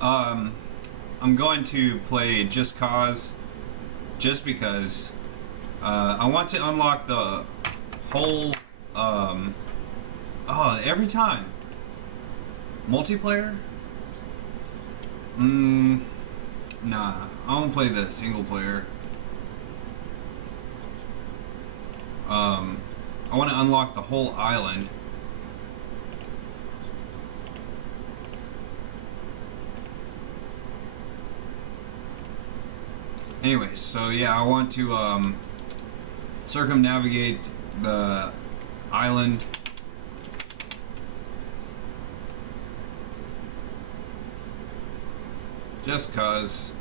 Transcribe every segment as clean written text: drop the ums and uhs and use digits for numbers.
I'm going to play Just Cause, just because I want to unlock the whole, every time. Multiplayer? Nah, I won't play the single player. I want to unlock the whole island. Anyways, so yeah, I want to circumnavigate the island. Just cause.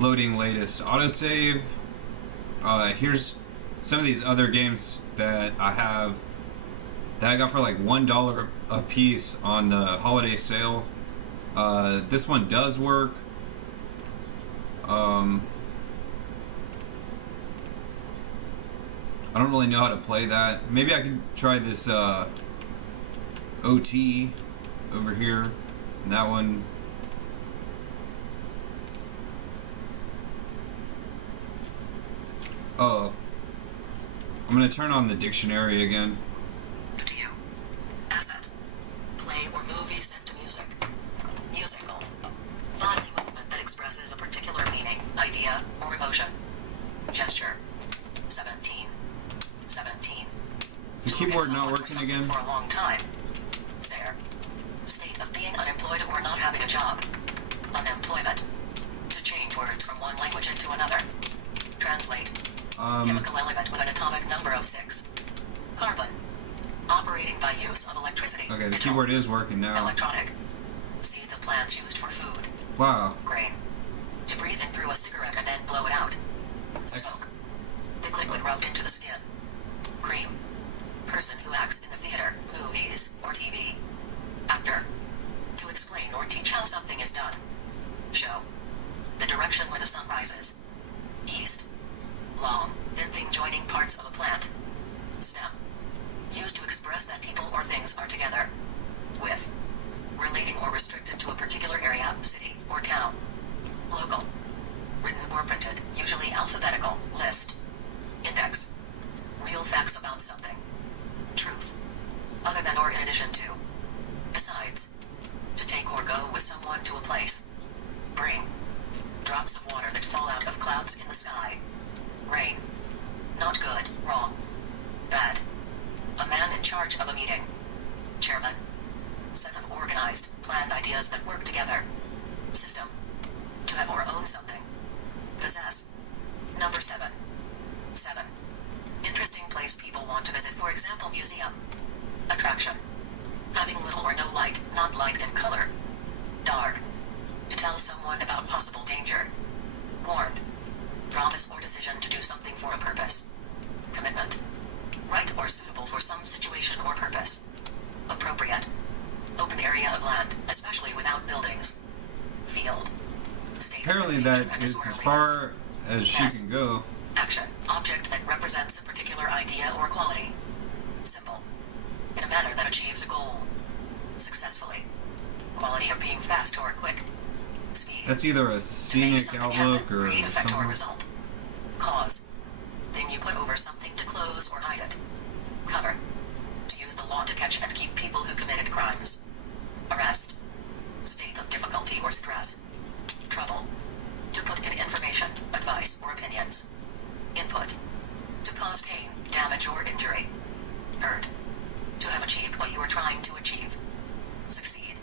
Loading latest autosave. Here's some of these other games that I have that I got for like $1 a piece on the holiday sale. This one does work. I don't really know how to play that. Maybe I could try this OT over here. And that one. Oh, I'm gonna turn on the dictionary again. To you. Asset. Play or movie set to music. Musical. Bodily movement that expresses a particular meaning, idea, or emotion. Gesture. 17. 17. Is the keyboard not working again? For a long time. Stare. State of being unemployed or not having a job. Unemployment. To change words from one language into another. Translate. Chemical element with an atomic number of 6. Carbon. Operating by use of electricity. Okay, the keyboard is working now. Electronic. Seeds of plants used for food. Wow. Grain. To breathe in through a cigarette and then blow it out. Smoke. Thick liquid rubbed into the skin. Cream. Person who acts in the theater, movies, or TV. Actor. To explain or teach how something is done. Show. The direction where the sun rises. East. Long, thin thing joining parts of a plant. Stem. Used to express that people or things are together. With. Relating or restricted to a particular area, city, or town. Local. Written or printed, usually alphabetical, list. Index. Real facts about something. Truth. Other than or in addition to. Besides. To take or go with someone to a place. Bring. Drops of water that fall out of clouds in the sky. Rain. Not good, wrong. Bad. A man in charge of a meeting. Chairman. Set of organized, planned ideas that work together. System. To have or own something. Possess. Number 7. 7. Interesting place people want to visit, for example, museum. Attraction. Having little or no light, not light in color. Dark. To tell someone about possible danger. Warned. Promise or decision to do something for a purpose. Commitment. Right or suitable for some situation or purpose. Appropriate. Open area of land, especially without buildings. Field. State. Apparently that is as far as she can go. Action. Object that represents a particular idea or quality. Symbol. In a manner that achieves a goal. Successfully. Quality of being fast or quick. Speed. That's either a scenic outlook or create effect or something. result. Cause. Thing you put over something to close or hide it. Cover. To use the law to catch and keep people who committed crimes. Arrest. State of difficulty or stress. Trouble. To put in information, advice, or opinions. Input. To cause pain, damage, or injury. Hurt. To have achieved what you are trying to achieve. Succeed.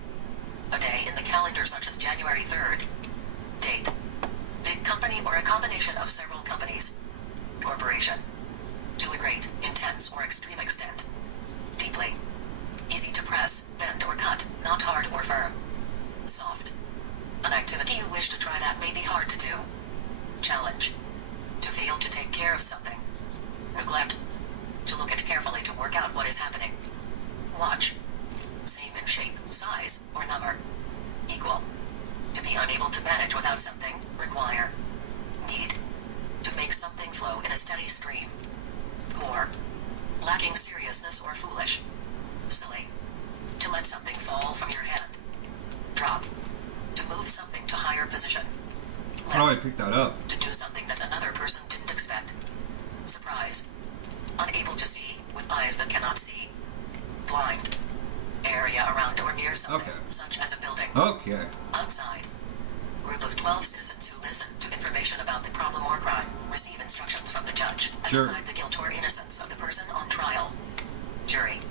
A day in the calendar such as January 3rd. Date. Big company or a combination of several companies. Corporation. To a great, intense, or extreme extent. Deeply. Easy to press, bend, or cut, not hard or firm. Soft. An activity you wish to try that may be hard to do. Challenge. To fail to take care of something. Neglect. To look at carefully to work out what is happening. Watch. Same in shape, size, or number. Equal. To be unable to manage without something. Require. Need. To make something flow in a steady stream. Poor. Lacking seriousness or foolish. Silly. To let something fall from your hand. Drop. To move something to higher position. How do I pick that up? To do something that another person didn't expect. Surprise. Unable to see, with eyes that cannot see. Blind. Area around or near something, Okay. such as a building. Okay. Outside. Group of 12 citizens who listen to information about the problem or crime, receive instructions from the judge, and Sure. decide the guilt or innocence of the person on trial. Jury.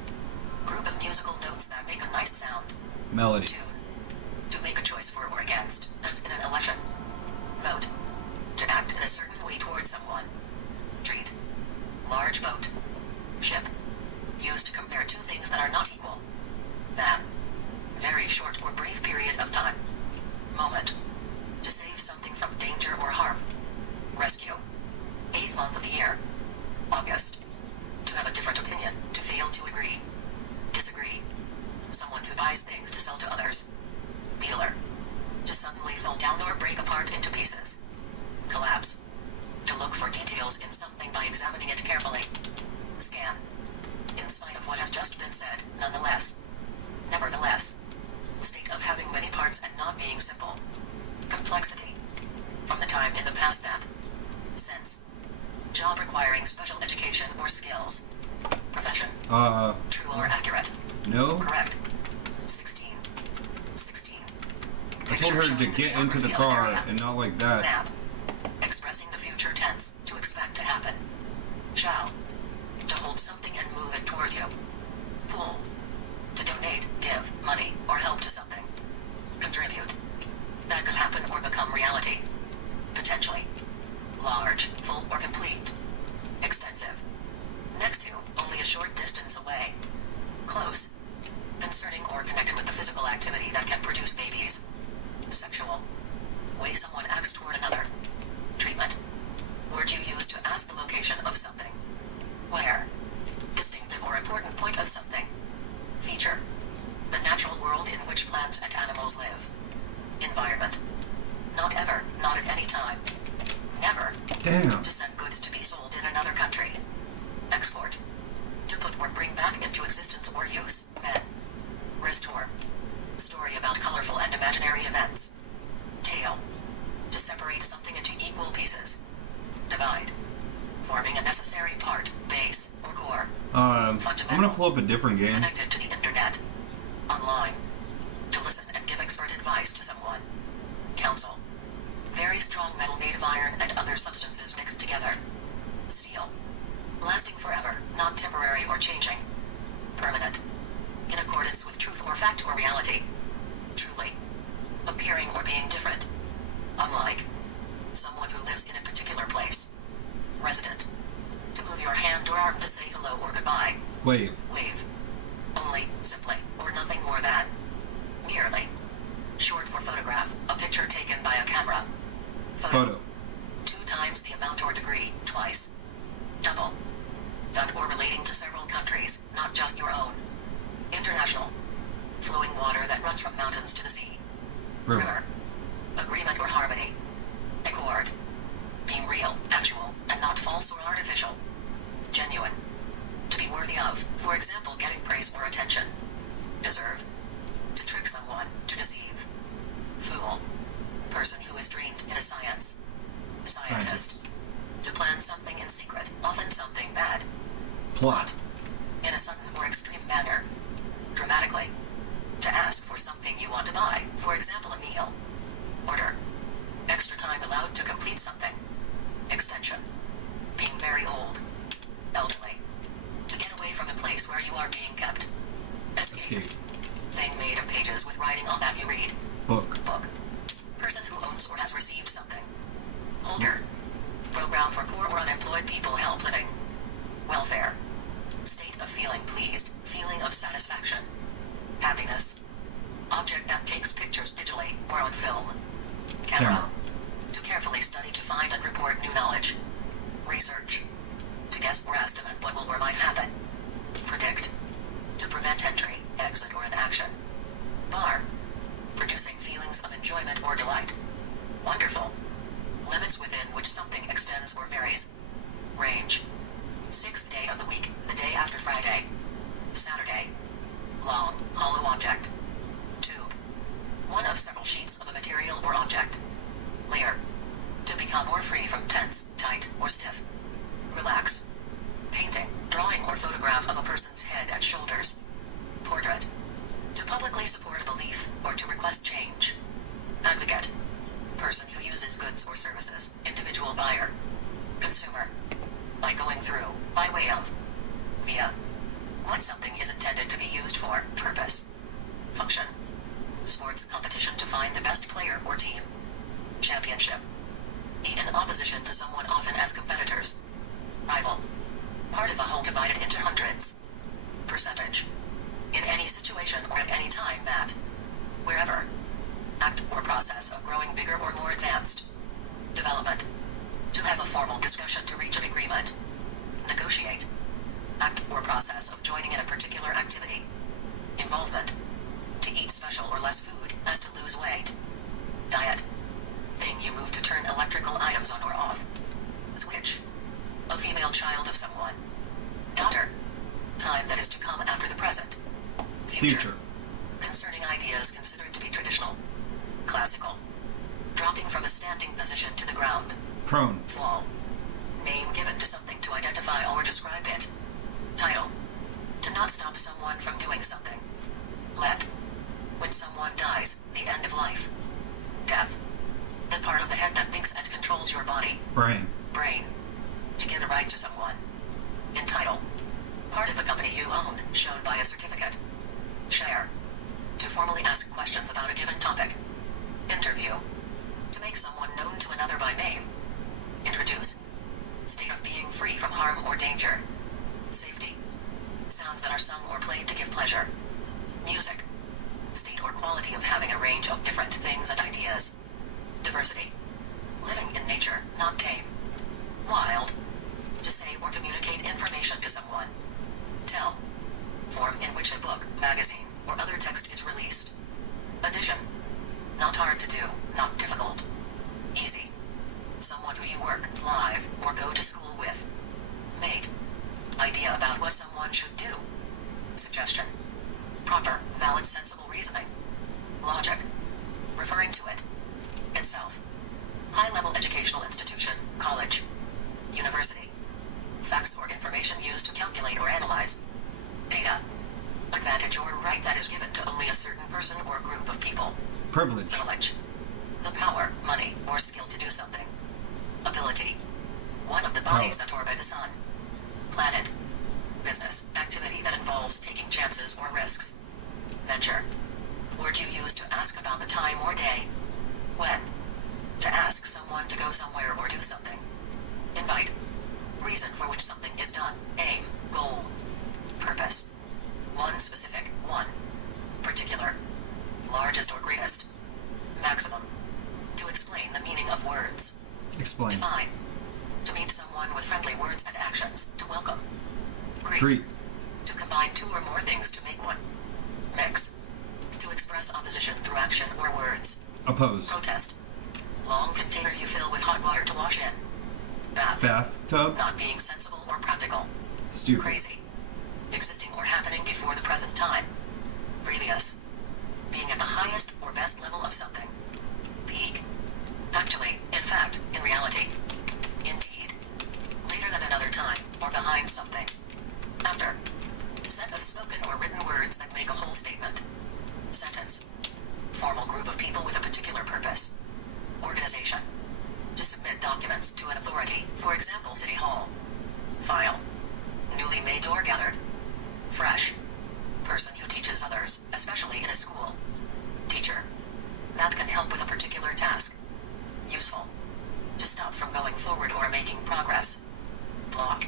Group of musical notes that make a nice sound. Melody. Tune. To make a choice for or against, as in an election. Vote. To act in a certain way toward someone. Treat. Large boat. Ship. Used to compare two things that are not equal. Than. Very short or brief period of time. Moment. To save something from danger or harm. Rescue. 8th month of the year. August. To have a different opinion. To fail to agree. Disagree. Someone who buys things to sell to others. Dealer. To suddenly fall down or break apart into pieces. Collapse. To look for details in something by examining it carefully. Scan. In spite of what has just been said, nonetheless. Nevertheless. State of having many parts and not being simple. Complexity. From the time in the past that. Sense. Job requiring special education or skills. Profession. True or accurate. No. Correct. 16. 16. I told her Picture to showing get into the geography of an car area. and not like that. Map. Expressing the future tense, to expect to happen. Shall. To hold something and move it toward you. Pool. To donate, give, money, or help to something. Contribute. That could happen or become reality. Potentially. Large, full, or complete. Extensive. Next to, only a short distance away. Close. Concerning or connected with the physical activity that can produce babies. Sexual. Way someone acts toward another. Treatment. Word you use to ask the location of something. Where. Distinctive or important point of something. Feature. The natural world in which plants and animals live. Environment. Not ever, not at any time. Never. Damn. To send goods to be sold in another country. Export. To put or bring back into existence or use. Men. Restore. Story about colorful and imaginary events. Tale. To separate something into equal pieces. Divide. Forming a necessary part, base, or core. I'm Fundamental. gonna pull up a different game. Connected to the internet. Online. To listen and give expert advice to someone. Counsel. Very strong metal made of iron and other substances mixed together. Steel. Lasting forever, not temporary or changing. Permanent. In accordance with truth or fact or reality. Truly. Appearing or being different. Unlike. Someone who lives in a particular place. Resident. To move your hand or arm to say hello or goodbye. Wave. Wave. Only, simply, or nothing more than. Merely. Short for photograph, a picture taken by a camera. Photo. 2 times the amount or degree, twice. Double. Done or relating to several countries, not just your own. International. Flowing water that runs from mountains to the sea. River. Agreement or harmony. Accord. Being real, actual, and not false or artificial. Genuine. To be worthy of, for example, getting praise or attention. Deserve. To trick someone, to deceive. Fool. Person who is trained in a science. Scientist. To plan something in secret, often something bad. Plot. In a sudden or extreme manner. Dramatically. To ask for something you want to buy, for example a meal. Order. Extra time allowed to complete something. Extension. Being very old. Elderly. To get away from the place where you are being kept. Escape. Escape. Thing made of pages with writing on that you read. Book. Book. Person who owns or has received something. Holder. Program for poor or unemployed people help living. Welfare. State of feeling pleased, feeling of satisfaction. Happiness. Object that takes pictures digitally or on film. Camera. To carefully study to find and report new knowledge. Research. To guess or estimate what will or might happen. Predict. To prevent entry, exit, or an action. Bar. Producing feelings of enjoyment or delight. Wonderful. Limits within which something extends or varies. Range. Sixth day of the week, the day after Friday. Saturday. Long, hollow object. Tube. One of several sheets of a material or object. Layer. To become or free from tense, tight, or stiff. Relax. Painting, drawing or photograph of a person's head and shoulders. Portrait. To publicly support a belief or to request change. Advocate. Person who uses goods or services. Individual buyer. Consumer. By going through, by way of. Via. What something is intended to be used for, purpose. Function. Sports competition to find the best player or team. Championship. Be in opposition to someone, often as competitors. Rival. Part of a whole divided into hundreds. Percentage. In any situation or at any time that. Wherever. Act or process of growing bigger or more advanced. Development. To have a formal discussion to reach an agreement. Negotiate. Act or process of joining in a particular activity. Involvement. To eat special or less food, as to lose weight. Diet. Thing you move to turn electrical items on or off. Switch. A female child of someone. Daughter. Time that is to come after the present. Future. Concerning ideas considered to be traditional. Classical. Dropping from a standing position to the ground. Prone. Fall. Name given to something to identify or describe it. Title. To not stop someone from doing something. Let. When someone dies, the end of life. Death. The part of the head that thinks and controls your body. Brain. Brain. To give the right to someone. Entitle. Part of a company you own, shown by a certificate. Share. To formally ask questions about a given topic. Interview. To make someone known to another by name. Introduce. State of being free from harm or danger. Safety. Sounds that are sung or played to give pleasure. Music. State or quality of having a range of different things and ideas. Diversity. Living in nature, not tame. Wild. To say or communicate information to someone. Tell. Form in which a book, magazine, or other text is released. Addition. Not hard to do, not difficult. Easy. Someone who you work, live, or go to school with. Mate. Idea about what someone should do. Suggestion. Proper, valid, sensible reasoning. Logic. Referring to it. Itself. High-level educational institution, college. University. Facts or information used to calculate or analyze. Data. Advantage or right that is given to only a certain person or group of people. Privilege. Privilege. The power, money, or skill to do something. Ability. One of the bodies that orbit the sun. Planet. Business. Activity that involves taking chances or risks. Venture. Word you use to ask about the time or day. When. To ask someone to go somewhere or do something. Invite. Reason for which something is done. Aim. Goal. Purpose. One specific. One. Particular. Largest or greatest. Maximum. To explain the meaning of words. Explain. Define. To meet someone with friendly words and actions. To welcome. Greet. To combine two or more things to make one. Mix. To express opposition through action or words. Oppose. Protest. Long container you fill with hot water to wash in. Bath. Bathtub. Not being sensible or practical. Stupid. Crazy. Existing or happening before the present time. Previous. Being at the highest or best level of something. Peak. Actually, in fact, in reality. Indeed. Later than another time, or behind something. After. Set of spoken or written words that make a whole statement. Sentence. Formal group of people with a particular purpose. Organization. To submit documents to an authority, for example, City Hall. File. Newly made or gathered. Fresh. Person who teaches others, especially in a school. Teacher. That can help with a particular task. Useful. To stop from going forward or making progress. Block.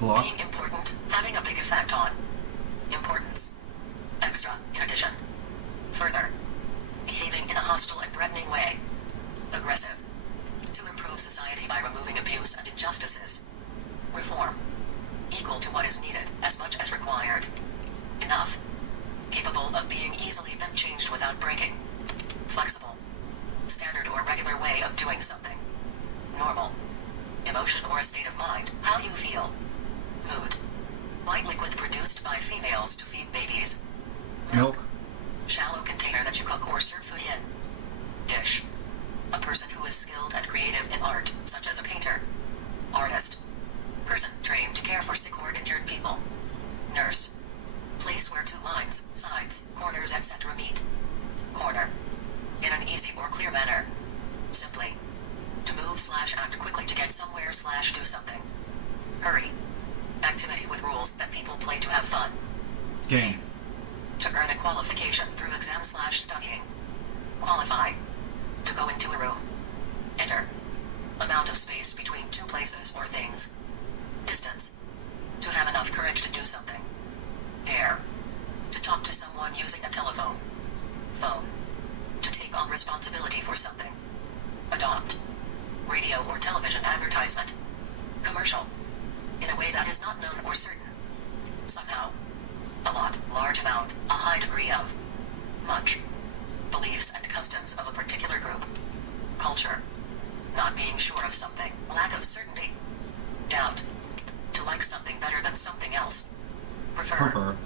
Block. Being important, having a big effect on. Importance. Extra, in addition. Further. Behaving in a hostile and threatening way. Aggressive. To improve society by removing abuse and injustices. Reform. Equal to what is needed, as much as required. Enough. Capable of being easily bent changed without breaking. Flexible. regular way of doing something. Normal. Emotion or a state of mind, how you feel. Mood. White liquid produced by females to feed babies. Milk. Shallow container that you cook or serve food in. Dish. A person who is skilled and creative in art, such as a painter. Artist. Person trained to care for sick or injured people. Nurse. Place where two lines, sides, corners, etc. meet. Corner. In an easy or clear manner. Simply. To move/act quickly to get somewhere/do something. Hurry. Activity with rules that people play to have fun. Game. To earn a qualification through exam/studying. Qualify. To go into a room. Enter. Amount of space between two places or things. Distance. To have enough courage to do something. Dare. To talk to someone using a telephone. Phone. To take on responsibility for something. Adopt. Radio or television advertisement. Commercial. In a way that is not known or certain. Somehow. A lot, large amount, a high degree of. Much. Beliefs and customs of a particular group. Culture. Not being sure of something, lack of certainty. Doubt. To like something better than something else. Prefer.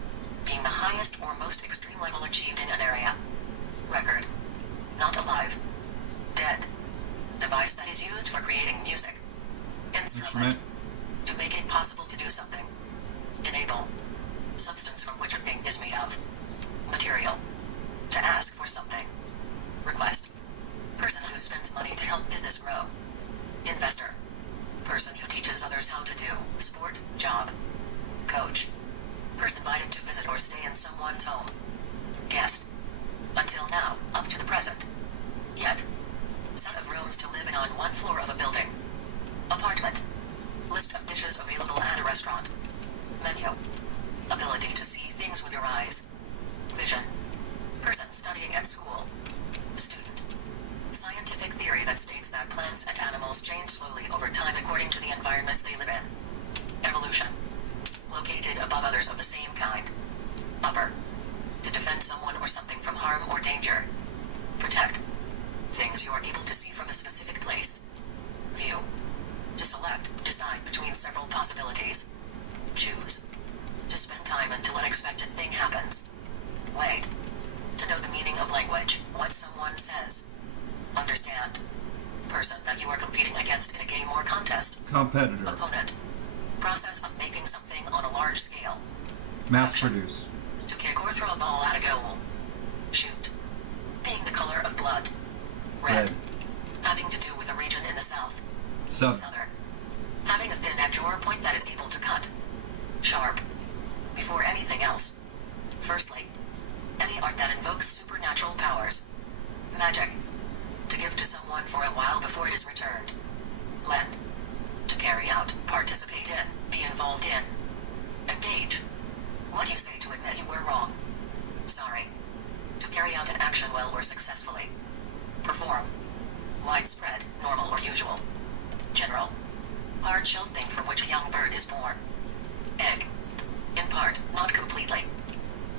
Being the highest or most extreme level achieved in an area. Record. Not alive. Dead. Device that is used for creating music. Instrument. To make it possible to do something. Enable. Substance from which a thing is made of. Material. To ask for something. Request. Person who spends money to help business grow. Investor. Person who teaches others how to do sport, job. Coach. Person invited to visit or stay in someone's home. Guest. Until now, up to the present. Yet. Set of rooms to live in on one floor of a building. Apartment. List of dishes available at a restaurant. Menu. Ability to see things with your eyes. Vision. Person studying at school. Student. Scientific theory that states that plants and animals change slowly over time according to the environments they live in. Evolution. Located above others of the same kind. Upper. To defend someone or something from harm or danger. Protect. Things you are able to see from a specific place. View. To select, decide between several possibilities. Choose. To spend time until an expected thing happens. Wait. To know the meaning of language, what someone says. Understand. Person that you are competing against in a game or contest. Competitor. Opponent. Process of making something on a large scale. Mass Action. produce. To kick or throw a ball at a goal. Shoot. Being the color of blood. Red. Having to do with a region in the south. Southern. Having a thin edge or point that is able to cut. Sharp. Before anything else. Firstly. Any art that invokes supernatural powers. Magic. To give to someone for a while before it is returned. Lend. To carry out, participate in, be involved in. Engage. What you say to admit you were wrong. Sorry. To carry out an action well or successfully. Perform. Widespread, normal or usual. General. Hard-shelled thing from which a young bird is born. Egg. In part, not completely.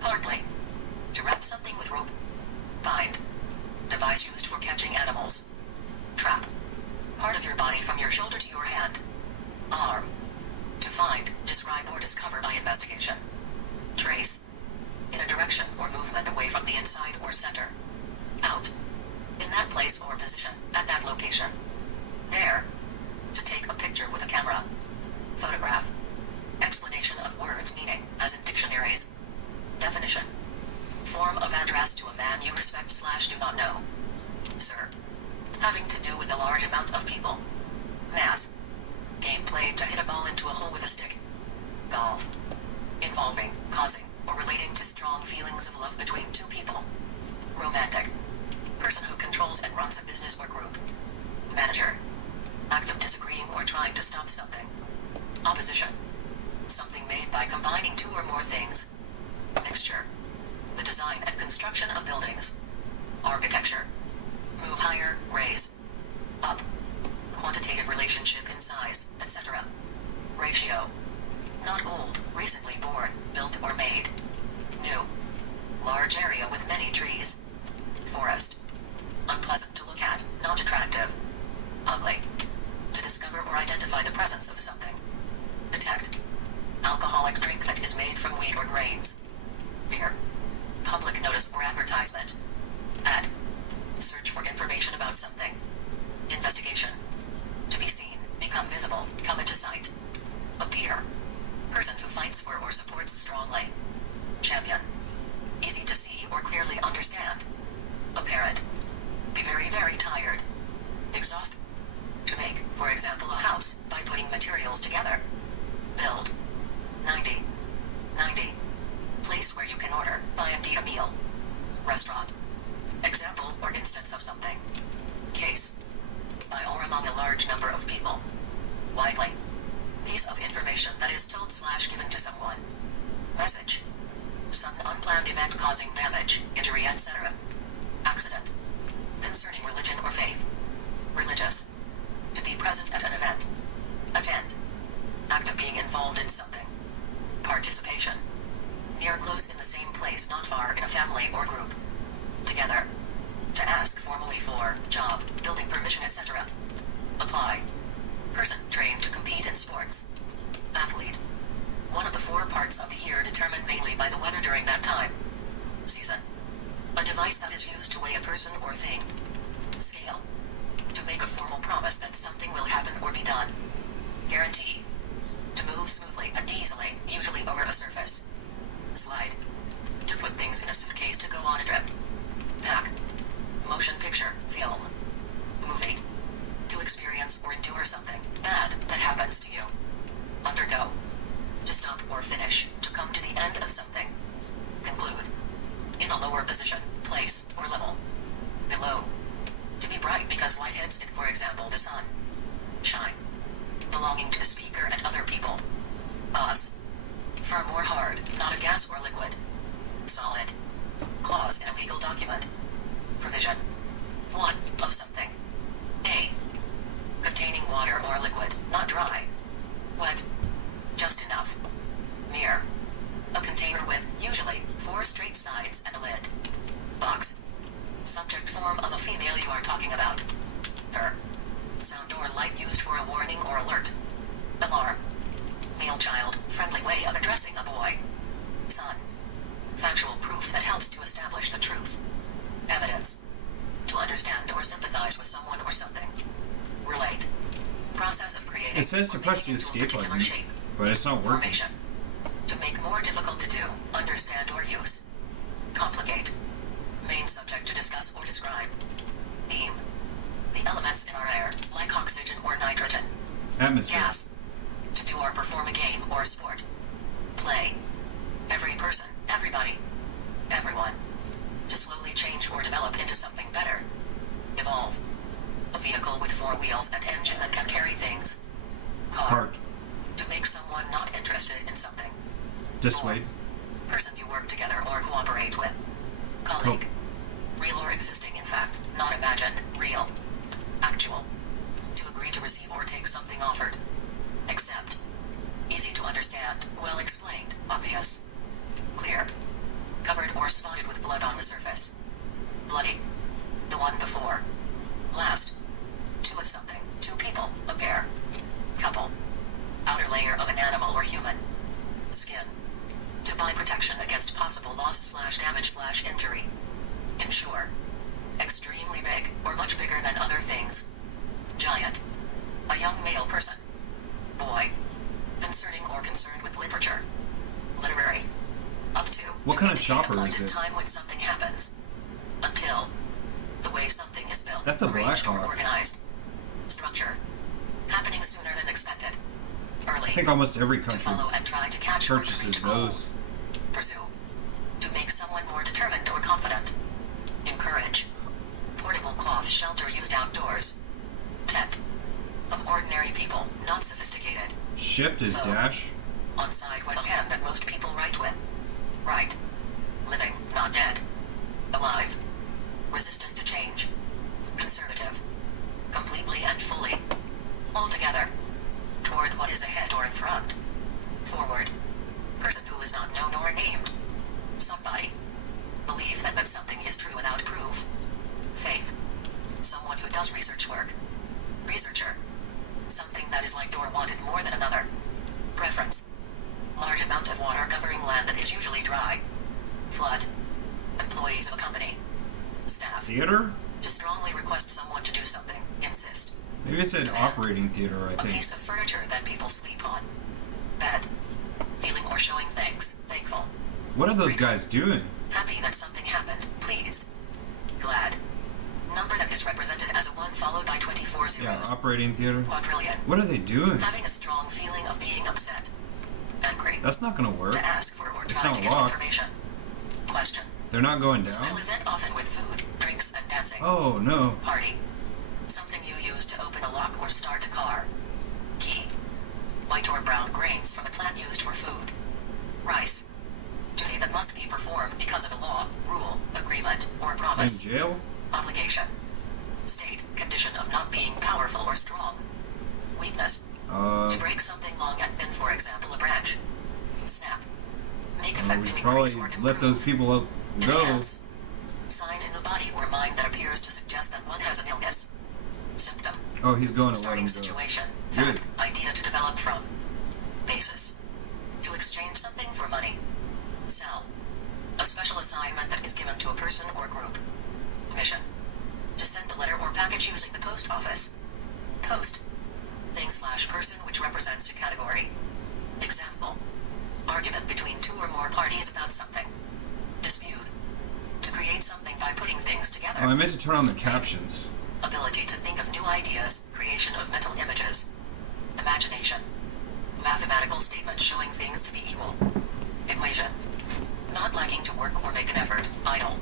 Partly. To wrap something with rope. Bind. Device used for catching animals. Trap. Part of your body from your shoulder to your hand. Arm. To find, describe or discover by investigation. Trace. In a direction or movement away from the inside or center. Out. In that place or position, at that location. There. To take a picture with a camera. Photograph. Explanation of words meaning, as in dictionaries. Definition. Form of address to a man you respect/do not know. Sir. Having to do with a large amount of people. Mass. Game played to hit a ball into a hole with a stick. Golf. Involving, causing, or relating to strong feelings of love between two people. Romantic. Person who controls and runs a business or group. Manager. Act of disagreeing or trying to stop something. Opposition. Something made by combining two or more things. Mixture. The design and construction of buildings. Architecture. Move higher, raise. Up. Quantitative relationship in size, etc. Ratio. Not old, recently born, built or made. New. Large area with many trees. Forest. Unpleasant to look at, not attractive. discover or identify the presence of something. Detect. Alcoholic drink that is made from wheat or grains. Beer. Public notice or advertisement. Ad. Search for information about something. Investigation. To be seen, become visible, come into sight. Appear. Person who fights for or supports strongly. Champion. Easy to see or clearly understand. Apparent. Be very, very tired. Exhaust. To make, for example, a house by putting materials together. Build. 90. 90. Place where you can order, buy and eat a meal. Restaurant. Example or instance of something. Case. By or among a large number of people. Widely. Piece of information that is told/given to someone. Message. Sudden unplanned event causing damage, injury, etc. Accident. Concerning religion or faith. Religious. To be present at an event. Attend. Act of being involved in something. Participation. Near, close, in the same place, not far, in a family or group. Together. To ask formally for, job, building permission, etc. Apply. Person trained to compete in sports. Athlete. One of the 4 parts of the year determined mainly by the weather during that time. Season. A device that is used to weigh a person or thing. Scale. To make a formal promise that something will happen or be done. Guarantee. To move smoothly and easily, usually over a surface. Slide. To put things in a suitcase to go on a trip. Pack. Motion picture, film. Movie. To experience or endure something bad that happens to you. Undergo. To stop or finish, to come to the end of something. Conclude. In a lower position, place, or level. Below. To be bright because light hits it, for example, the sun. Shine. Belonging to the speaker and other people. Us. Firm or hard, not a gas or liquid. Solid. Clause in a legal document. Provision. One of something. A. Containing water or liquid, not dry. Wet. Just enough. Mirror. A container with, usually, 4 straight sides and a lid. Box. Subject form of a female you are talking about. Her. Sound or light used for a warning or alert. Alarm. Male child, friendly way of addressing a boy. Son. Factual proof that helps to establish the truth. Evidence. To understand or sympathize with someone or something. Relate. Process of creating. It says to or press the making into a escape particular button, shape. but it's not working. Formation. To make more difficult to do, understand or use. Complicate. Main subject to discuss or describe. Theme. The elements in our air, like oxygen or nitrogen. Atmosphere. Gas. To do or perform a game or sport. Play. Every person, everybody. Everyone. To slowly change or develop into something better. Evolve. A vehicle with 4 wheels and engine that can carry things. Car. Cart. To make someone not interested in something. Dissuade. Person you work together or cooperate with. Colleague. Real or existing, in fact, not imagined, real. Actual. To agree to receive or take something offered. Accept. Easy to understand, well explained, obvious. Clear. Covered or spotted with blood on the surface. Bloody. The one before. Last. 2 of something, 2 people, a pair. Couple. Outer layer of an animal or human. Skin. To buy protection against possible loss/damage/injury. Ensure. Extremely big, or much bigger than other things. Giant. A young male person. Boy. Concerning or concerned with literature. Literary. Up to. What kind of indicate a chopper point is in it? time when something happens. Until. The way something is built. That's a arranged, or Blackhawk. organized. Structure. Happening sooner than expected. Early. I think almost every To country follow and try to catch or to purchases reach a goal. those. Pursue. To make someone more determined or confident. Encourage. Portable cloth shelter used outdoors. Tent. Of ordinary people, not sophisticated. Shift is Vote. dash. On side with a hand that most people write with. Right. Living, not dead. Alive. Resistant to change. Conservative. Completely and fully. Altogether. Toward what is ahead or in front. Forward. Person who is not known or named. Somebody. Believe that something is true without proof. Faith. Someone who does research work. Researcher. Something that is liked or wanted more than another. Preference. Large amount of water covering land that is usually dry. Flood. Employees of a company. Staff. Theater? To strongly request someone to do something. Insist. Maybe it said Demand. operating theater, I A think. piece of furniture that people sleep on. Bed. Feeling or showing thanks. Thankful. What are those guys doing? Happy that something happened. Pleased. Glad. Number that is represented as a 1 followed by 24 Yeah, zeros. operating theater. Quadrillion. What are they doing? Having a strong feeling of being upset. Angry. That's not gonna work. To ask for or It's try not to get locked. information. Question. They're not going Social down? event often with food, drinks, and dancing. Oh, no. Party. Something you use to open a lock or start a car. Key. White or brown grains from a plant used for food. Rice. Duty that must be performed because of a law, rule, agreement, or In promise. jail? Obligation. State, condition of not being powerful or strong. Weakness. To break something long and thin, for example, a branch. Snap. Make we effect should to probably increase or improve. let those people go. Enhance. Sign in the body or mind that appears to suggest that one has an illness. Symptom. Oh, he's going to let Starting him go. situation. Good. Fact. Idea to develop from. Basis. To exchange something for money. Sell. A special assignment that is given to a person or group. Mission. To send a letter or package using the post office. Post. Thing/person which represents a category. Example. Argument between two or more parties about something. Dispute. To create something by putting things together. Oh, I meant to turn on the captions. Ability to think of new ideas, creation of mental images. Imagination. Mathematical statement showing things to be equal. Equation. Not liking to work or make an effort. Idle.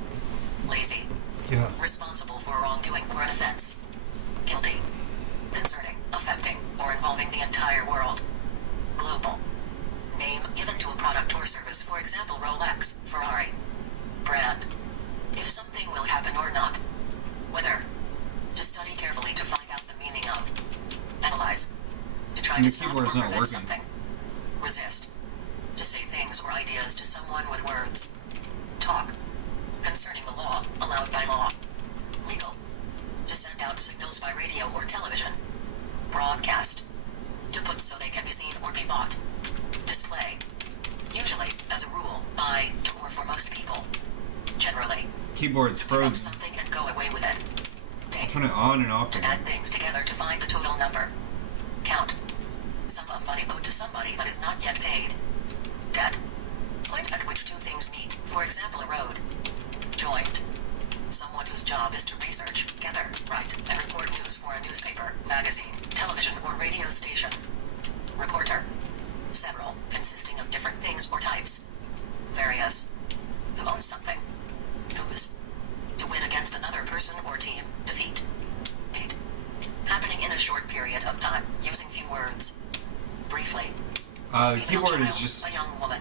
Lazy. Yeah. Responsible for wrongdoing or an offense. Guilty. Concerning, affecting, or involving the entire world. Global. Name given to a product or service, for example, Rolex, Ferrari. Brand. If something will happen or not. Whether. To study carefully to find out the meaning of. Analyze. To try And to the stop or keyboard's not prevent working. something. Resist. To say things or ideas to someone with words. Talk. Concerning the law, allowed by law. Legal. To send out signals by radio or television. Broadcast. To put so they can be seen or be bought. Display. Usually, as a rule, by, to, or for most people. Generally. Keyboard's Pick up frozen. something and go away with it. Take. Turn it on and off To again. add things together to find the total number. Count. Sum of money owed to somebody that is not yet paid. Debt. Point at which two things meet, for example a road. Joint. Someone whose job is to research, gather, write, and report news for a newspaper, magazine, television, or radio station. Reporter. Several, consisting of different things or types. Various. Who owns something. Whose. To win against another person or team. Defeat. Beat. Happening in a short period of time, using few words. Briefly. The Female keyboard child, is just a young woman.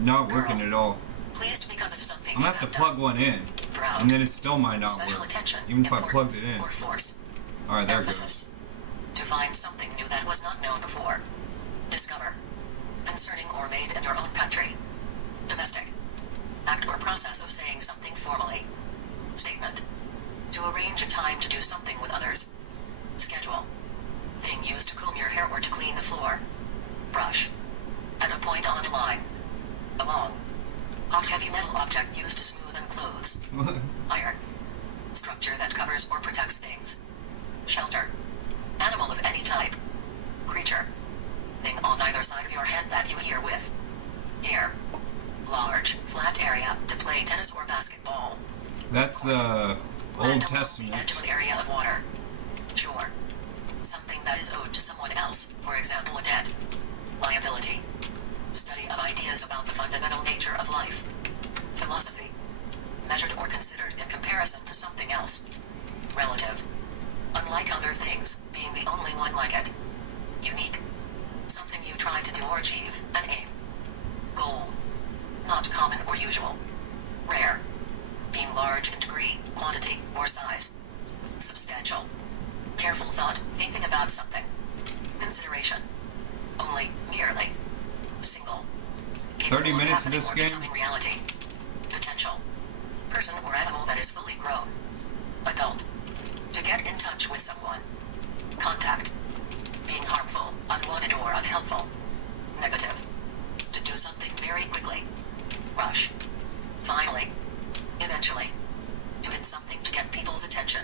not Girl. working at all. Pleased because of something I'm gonna you have to have plug one in, done. Proud. and then it still might not Special work, attention, even if I plugged importance, it in. or force. Alright, there it goes. Emphasis. To find something new that was not known before. Discover. Concerning or made in your own country. Domestic. Act or process of saying something formally. Statement. To arrange a time to do something with others. Schedule. Thing used to comb your hair or to clean the floor. Brush. At a point on a line. Along. Hot heavy metal object used to smoothen clothes. Iron. Structure that covers or protects things. Shelter. Animal of any type. Creature. Thing on either side of your head that you hear with. Air. Large, flat area to play tennis or basketball. That's the Land Old along the Testament. edge of an area of water. Shore. Something that is owed to someone else, for example a debt. Liability. Study of ideas about the fundamental nature of life. Philosophy. Measured or considered in comparison to something else. Relative. Unlike other things, being the only one like it. Unique. Something you try to do or achieve, an aim. Goal. Not common or usual. Rare. Being large in degree, quantity, or size. Substantial. Careful thought, thinking about something. Consideration. Only, merely. Single. 30 minutes of happening this or game? becoming reality. Potential. Person or animal that is fully grown. Adult. To get in touch with someone. Contact. Being harmful. Neutral, unwanted or unhelpful. Negative. To do something very quickly. Rush. Finally. Eventually. To hit something to get people's attention.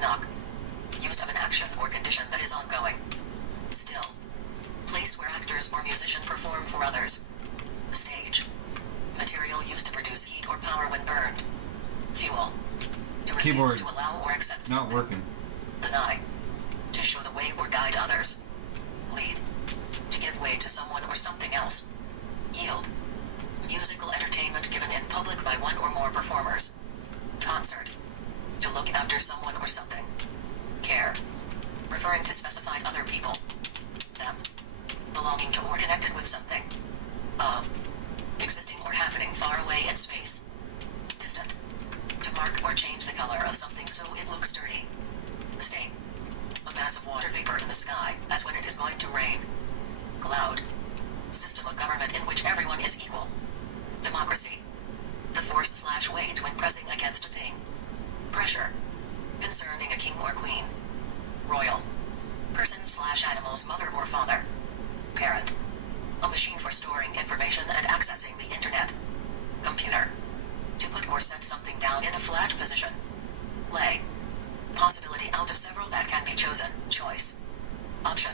Knock. Used of an action or condition that is ongoing. Still. Place where actors or musician perform for others. Stage. Material used to produce heat or power when burned. Fuel. To refuse Keyboard to allow or accept not something. working. Deny. To show the way or guide others. Lead. To give way to someone or something else. Yield. Musical entertainment given in public by one or more performers. Concert. To look after someone or something. Care. Referring to specified other people. Them. Belonging to or connected with something. Of. Existing or happening far away in space. Distant. To mark or change the color of something so it looks dirty. Stain. A mass of water vapor in the sky, as when it is going to rain. Cloud. System of government in which everyone is equal. Democracy. The force/weight when pressing against a thing. Pressure. Concerning a king or queen. Royal. Person/animal's mother or father. Parent. A machine for storing information and accessing the internet. Computer. To put or set something down in a flat position. Lay. Possibility out of several that can be chosen. Choice. Option.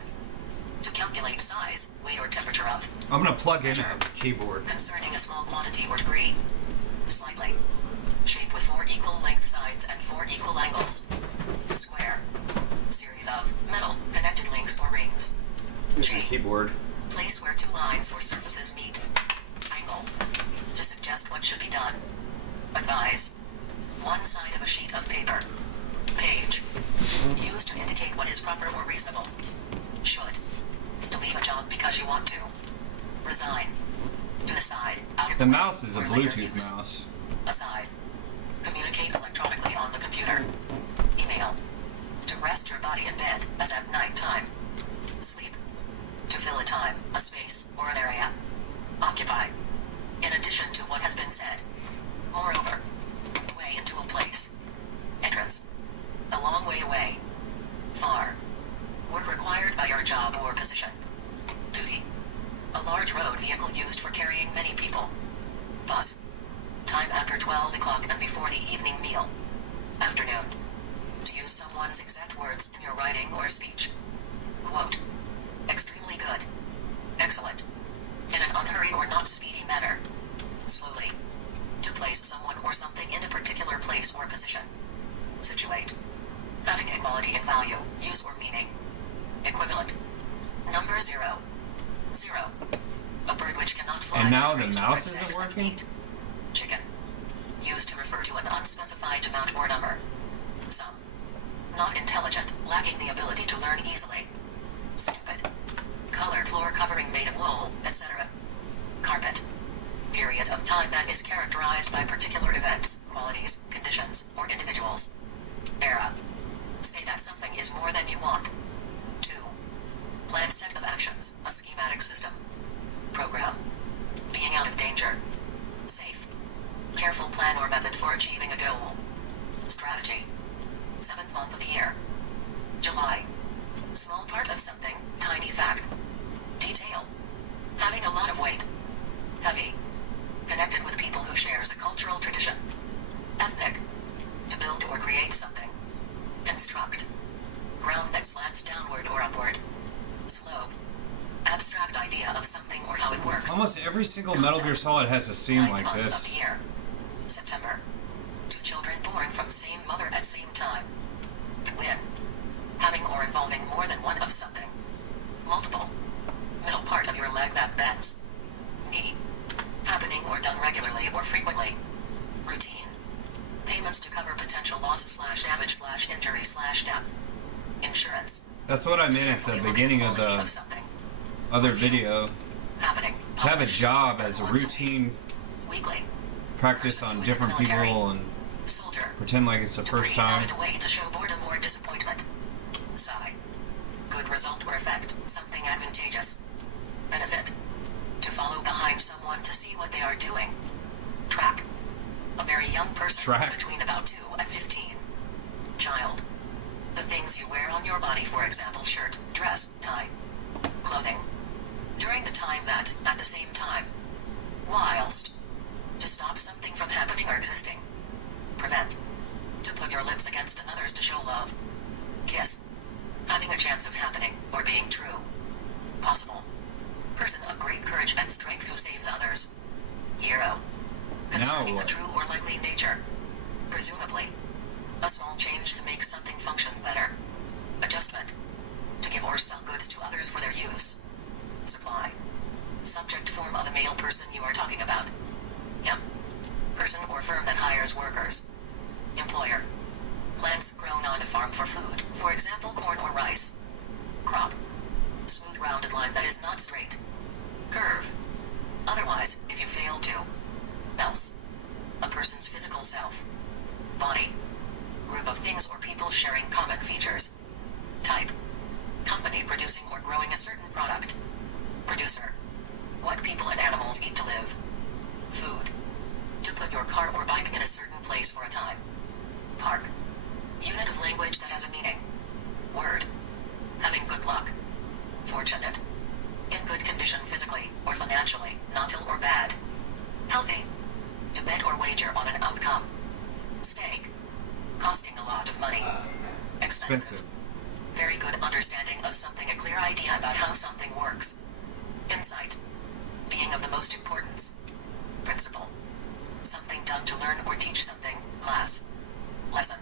To calculate size, weight or temperature of. I'm gonna plug in a keyboard. Concerning a small quantity or degree. Slightly. Shape with 4 equal length sides and 4 equal angles. Square. Series of metal, connected links or rings. Here's the Chain. keyboard. Place where 2 lines or surfaces meet. Angle. To suggest what should be done. Advise. One side of a sheet of paper. Page. Used to indicate what is proper or reasonable. Should. To leave a job because you want to. Resign. To the side, out of The way, mouse is a for later Bluetooth use. mouse. Aside. Communicate electronically on the computer. Email. To rest your body in bed, as at night time. Sleep. To fill a time, a space, or an area. Occupy. In addition to what has been said. Moreover. Way into a place. Entrance. A long way away. Far. Work required by your job or position. Duty. A large road vehicle used for carrying many people. Bus. Time after 12 o'clock and before the evening meal. Afternoon. To use someone's exact words in your writing or speech. Quote. Extremely good. Excellent. In an unhurried or not speedy manner. Slowly. To place someone or something in a particular place or position. Situate. Having equality in value, use or meaning. Equivalent. Number 0. 0. A bird which cannot fly. And now is the raised for mouse its isn't eggs and working? meat. Chicken. Used to refer to an unspecified amount or number. Some. Not intelligent, lacking the ability to learn easily. Stupid. Colored floor covering made of wool, etc. Carpet. Period of time that is characterized by particular events, qualities, conditions, or individuals. Era. Say that something is more than you want. 2. Planned set of actions, a schematic system. Program. Being out of danger. Safe. Careful plan or method for achieving a goal. Strategy. 7th month of the year. July. Small part of something, tiny fact. Detail. Having a lot of weight. Heavy. Connected with people who shares a cultural tradition. Ethnic. To build or create something. Construct. Ground that slants downward or upward. Slope. Abstract idea of something or how it works. Almost every single Metal Gear Solid has a scene 9th like month of this. the year. September. 2 children born from same mother at same time. Win. Having or involving more than one of something. Multiple. Middle part of your leg that bends. Knee. Happening or done regularly or frequently. Routine. Payments to cover potential loss/damage/injury/death. Insurance. That's what I meant at the beginning of the something. other video. Happening. To have a Published. job as a Once routine Weekly. practice Person on who is in the different military. people and Soldier. pretend like it's the To first breathe out time. in a way to show boredom or disappointment. Sigh. Good result or effect, something advantageous. Benefit. To follow behind someone to see what they are doing. Track. A very young person Track. between about 2 and 15. Child. The things you wear on your body, for example, shirt, dress, tie. Clothing. During the time that, at the same time. Whilst. To stop something from happening or existing. Prevent. To put your lips against another's to show love. Kiss. Having a chance of happening, or being true. Possible. Person of great courage and strength who saves others. Hero. Concerning a true or likely nature. Presumably. A small change to make something function better. Adjustment. To give or sell goods to others for their use. Supply. Subject form of the male person you are talking about. Him. Person or firm that hires workers. Employer. Plants grown on a farm for food, for example corn or rice. Crop. Smooth rounded line that is not straight. Curve. Otherwise, if you fail to. Else. A person's physical self. Body. Group of things or people sharing common features. Type. Company producing or growing a certain product. Producer. What people and animals eat to live. Food. To put your car or bike in a certain place for a time. Park. Unit of language that has a meaning. Word. Having good luck. Fortunate. In good condition physically or financially, not ill or bad. Healthy. To bet or wager on an outcome. Stake. Costing a lot of money. Expensive. Very good understanding of something, a clear idea about how something works. Insight. Being of the most importance. Principle. Something done to learn or teach something. Class. Lesson.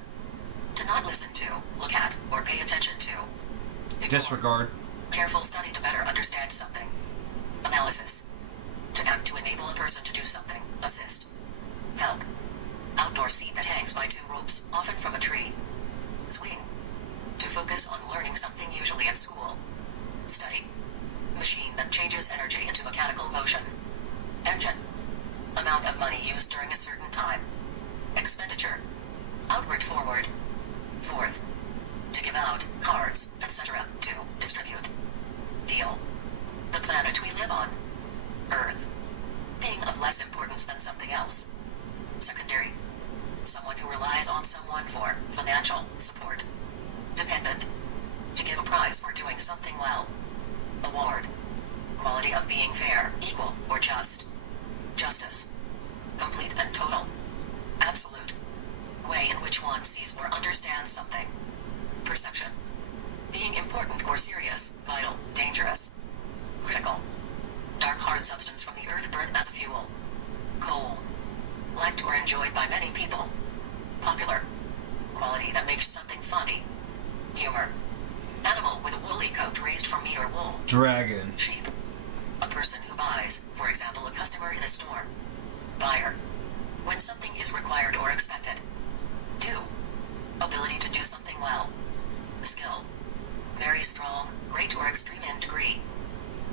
To not listen to, look at, or pay attention to. Ignore. Disregard. Careful study to better understand something. Analysis. To act to enable a person to do something. Assist. Help. Outdoor seat that hangs by 2 ropes, often from a tree. Swing. To focus on learning something, usually at school. Study. Machine that changes energy into mechanical motion. Engine. Amount of money used during a certain time. Expenditure. Outward forward. Fourth. To give out, cards, etc. To distribute. Deal. The planet we live on. Earth. Being of less importance than something else. Secondary. Someone who relies on someone for financial support. Dependent. To give a prize for doing something well. Award. Quality of being fair, equal, or just. Justice. Complete and total. Absolute. Way in which one sees or understands something. Perception. Being important or serious, vital, dangerous. Critical. Dark hard substance from the earth burnt as a fuel. Coal. Liked or enjoyed by many people. Popular. Quality that makes something funny. Humor. Animal with a woolly coat raised from meat or wool. Dragon. Sheep. A person who buys, for example, a customer in a store. Buyer. When something is required or expected. Do. Ability to do something well. Skill. Very strong, great or extreme in degree.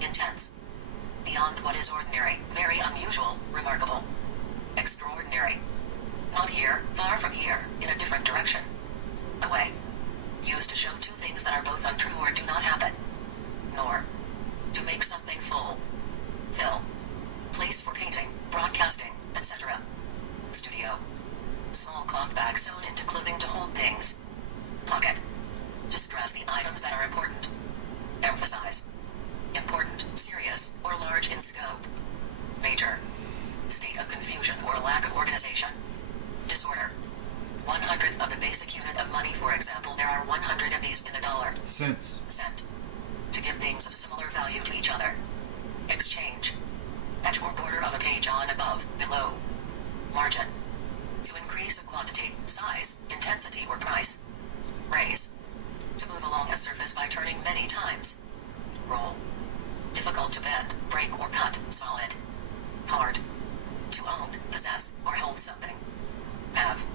Intense. Beyond what is ordinary, very unusual, remarkable. Extraordinary. Not here, far from here, in a different direction. Away. Used to show 2 things that are both untrue or do not happen. Nor. To make something full. Fill. Place for painting, broadcasting, etc. Studio. Small cloth bag sewn into clothing to hold things. Pocket. To stress the items that are important. Emphasize. Important, serious, or large in scope. Major. State of confusion or lack of organization. Disorder. 1/100th of the basic unit of money, for example, there are 100 of these in a dollar. Cents. Cent. To give things of similar value to each other. Exchange. Edge or border of a page on, above, below. Margin. To increase a quantity, size, intensity, or price. Raise. To move along a surface by turning many times. Roll. Difficult to bend, break, or cut, solid. Hard. To own, possess, or hold something. Have.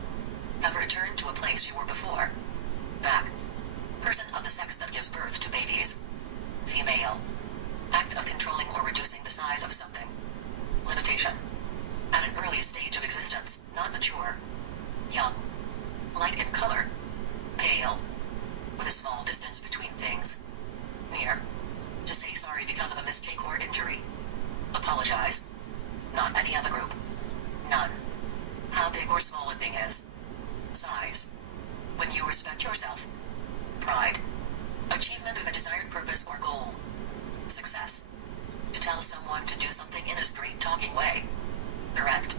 Have returned to a place you were before. Back. Person of the sex that gives birth to babies. Female. Act of controlling or reducing the size of something. Limitation. At an early stage of existence, not mature. Young. Light in color. Pale. With a small distance between things. Near. To say sorry because of a mistake or injury. Apologize. Not any other group. None. How big or small a thing is. Size. When you respect yourself. Pride. Achievement of a desired purpose or goal. Success. To tell someone to do something in a straight talking way. Direct.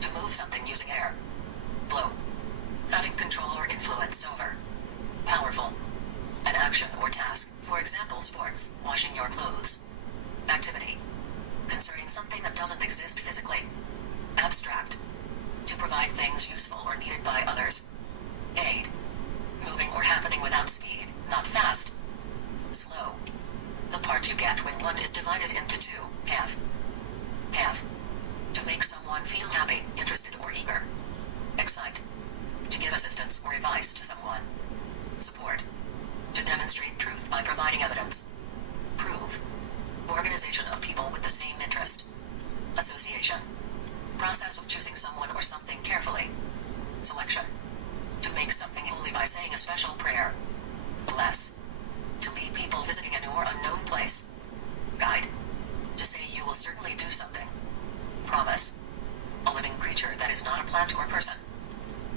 To move something using air. Blow. Having control or influence over. Powerful. An action or task, for example sports, washing your clothes. Activity. Concerning something that doesn't exist physically. Abstract. To provide things useful or needed by others. Aid. Moving or happening without speed, not fast. Slow. The part you get when one is divided into two, half. Half. To make someone feel happy, interested, or eager. Excite. To give assistance or advice to someone. Support. To demonstrate truth by providing evidence. Prove. Organization of people with the same interest. Association. Process of choosing someone or something carefully. Selection. To make something holy by saying a special prayer. Bless. To lead people visiting a new or unknown place. Guide. To say you will certainly do something. Promise. A living creature that is not a plant or person.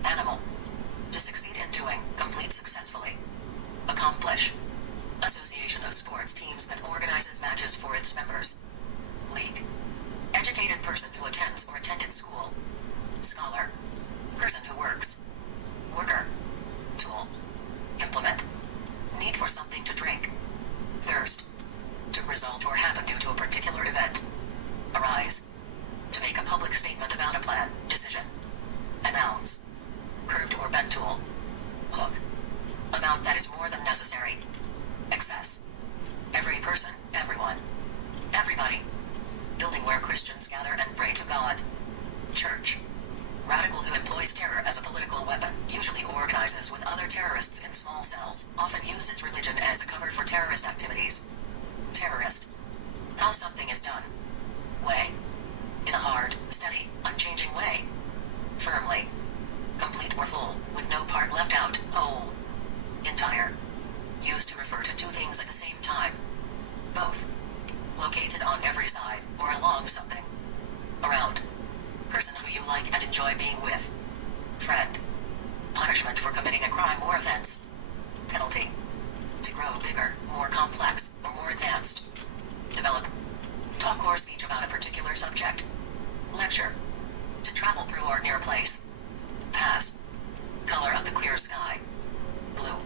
Animal. To succeed in doing, complete successfully. Accomplish. Association of sports teams that organizes matches for its members. League. Educated person who attends or attended school. Scholar. Person who works. Worker. Tool. Implement. Need for something to drink. Thirst. To result or happen due to a particular event. Arise. To make a public statement about a plan, decision. Announce. Curved or bent tool. Hook. Amount that is more than necessary. Excess. Every person, everyone. Everybody. Building where Christians gather and pray to God. Church. Radical who employs terror as a political weapon, usually organizes with other terrorists in small cells, often uses religion as a cover for terrorist activities. Terrorist. How something is done. Way. In a hard, steady, unchanging way. Firmly. Complete or full, with no part left out, whole. Entire. Used to refer to two things at the same time. Both. Located on every side, or along something. Around. Person who you like and enjoy being with. Friend. Punishment for committing a crime or offense. Penalty. To grow bigger, more complex, or more advanced. Develop. Talk or speech about a particular subject. Lecture. To travel through or near a place. Pass. Color of the clear sky. Blue.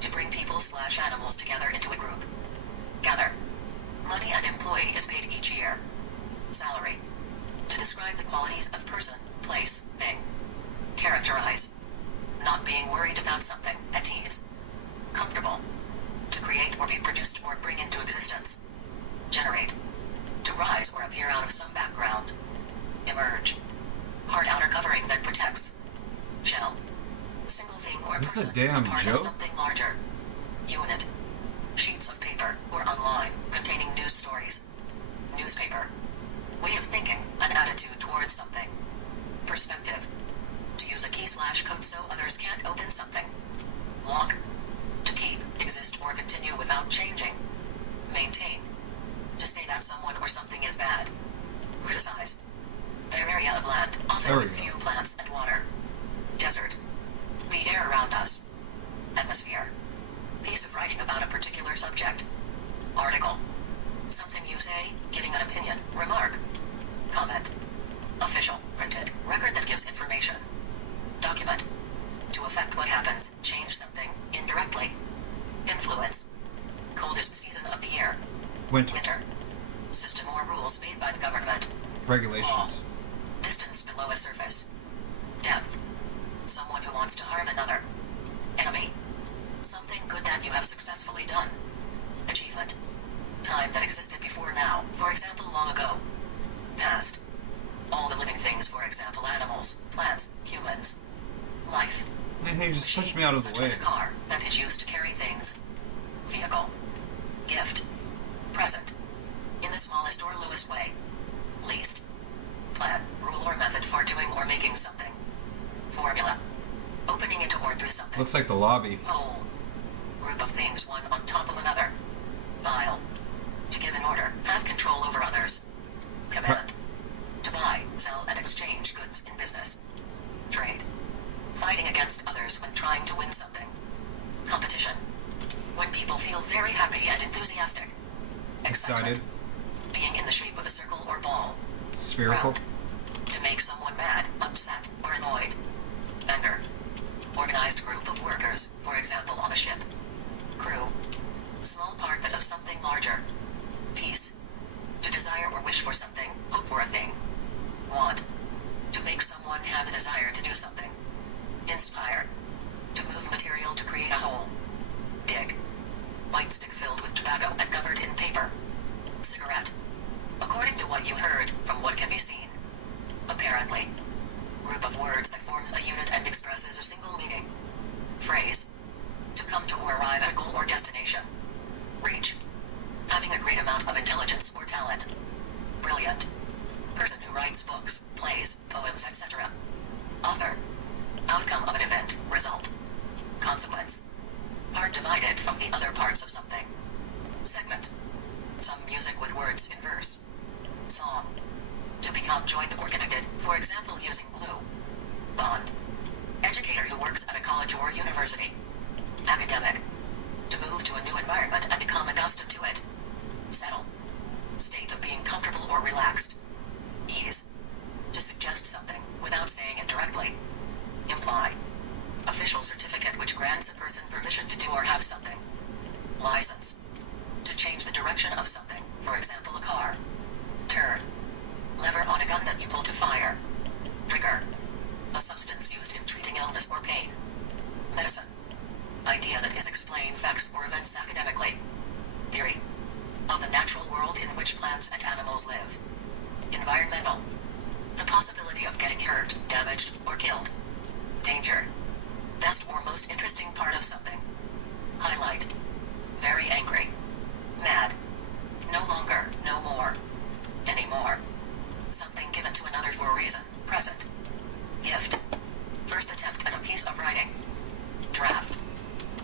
To bring people/animals together into a group. Gather. Money an employee is paid each year. Salary. To describe the qualities of person, place, thing. Characterize. Not being worried about something, at ease. Comfortable. To create or be produced or bring into existence. Generate. To rise or appear out of some background. Emerge. Hard outer covering that protects. Shell. Single thing or This is person, a damn part joke? of something larger. Unit. Sheets of paper or online containing news stories. Newspaper. Way of thinking, an attitude towards something. Perspective. To use a key/code so others can't open something. Lock. To keep, exist, or continue without changing. Maintain. To say that someone or something is bad. Criticize. Their area of land, often There we with go. few plants and water. Desert. The air around us. Atmosphere. Piece of writing about a particular subject. Article. Something you say, giving an opinion, remark. Comment. Official, printed, record that gives information. Document. To affect what happens, change something, indirectly. Influence. Coldest season of the year. Winter. Winter. System or rules made by the government. Regulations. Distance below a surface. Depth. Someone who wants to harm another. Enemy. Something good that you have successfully done. Achievement. Time that existed before now, for example long ago. Past. All the living things, for example animals, plants, humans. Life. Man, he just pushed me out of the Such way. as a car that is used to carry things. Vehicle. Gift. Present. In the smallest or lowest way. Least. Plan, rule or method for doing or making something. Formula. Opening into or through something. Looks like the lobby. Whole. Group of things one on top of another. File. To give an order, have control over others. Command. To buy, sell, and exchange goods in business. Trade. Fighting against others when trying to win something. Competition. When people feel very happy and enthusiastic. Excited. Being in the shape of a circle or ball. Spherical. Round. To make someone mad, upset, or annoyed. Anger. Organized group of workers, for example on a ship. Crew. Small part that of something larger. Peace. To desire or wish for something, hope for a thing. Want. To make someone have the desire to do something. Inspire. To move material to create a whole. Dig. White stick filled with tobacco and covered in paper. Cigarette. According to what you heard, from what can be seen. Apparently. Group of words that forms a unit and expresses a single meaning. Phrase. To come to or arrive at a goal or destination. Reach. Having a great amount of intelligence or talent. Brilliant. Person who writes books, plays, poems, etc. Author. Outcome of an event, result. Consequence. Part divided from the other parts of something. Segment. Some music with words in verse. Song. To become joined or connected, for example using glue. Bond. Educator who works at a college or university. Academic. To move to a new environment and become accustomed to it. Settle. State of being comfortable or relaxed. Ease. To suggest something, without saying it directly. Imply. Official certificate which grants a person permission to do or have something. License. To change the direction of something, for example a car. Turn. Lever on a gun that you pull to fire. Trigger. A substance used in treating illness or pain. Medicine. Idea that is explain facts or events academically. Theory. Of the natural world in which plants and animals live. Environmental. The possibility of getting hurt, damaged, or killed. Danger. Best or most interesting part of something. Highlight. Very angry. Mad. No longer, no more. Anymore. Something given to another for a reason, present. Gift. First attempt at a piece of writing. Draft.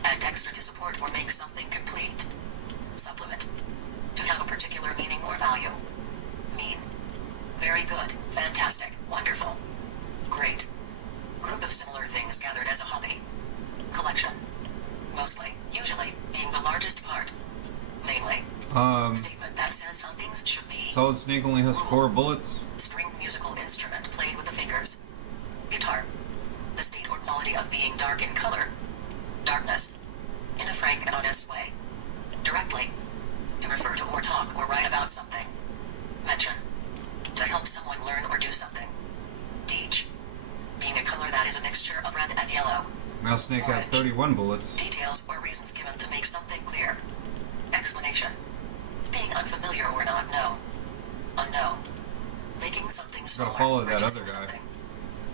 Add extra to support or make something complete. Supplement. To have a particular meaning or value. Mean. Very good, fantastic, wonderful. Great. Group of similar things gathered as a hobby. Collection. Mostly, usually, being the largest part. Mainly. Statement that says how things should be. Solid Snake only has 4 bullets. String musical instrument played with the fingers. Guitar. The state or quality of being dark in color. Darkness. In a frank and honest way. Directly. To refer to or talk or write about something. Mention. To help someone learn or do something. Teach. Being a color that is a mixture of red and yellow. Mouse Snake has 31 bullets. Details or reasons given to make something clear. Explanation. Being unfamiliar or not known. Unknown. Making something smaller. Gotta follow that reducing other guy. something.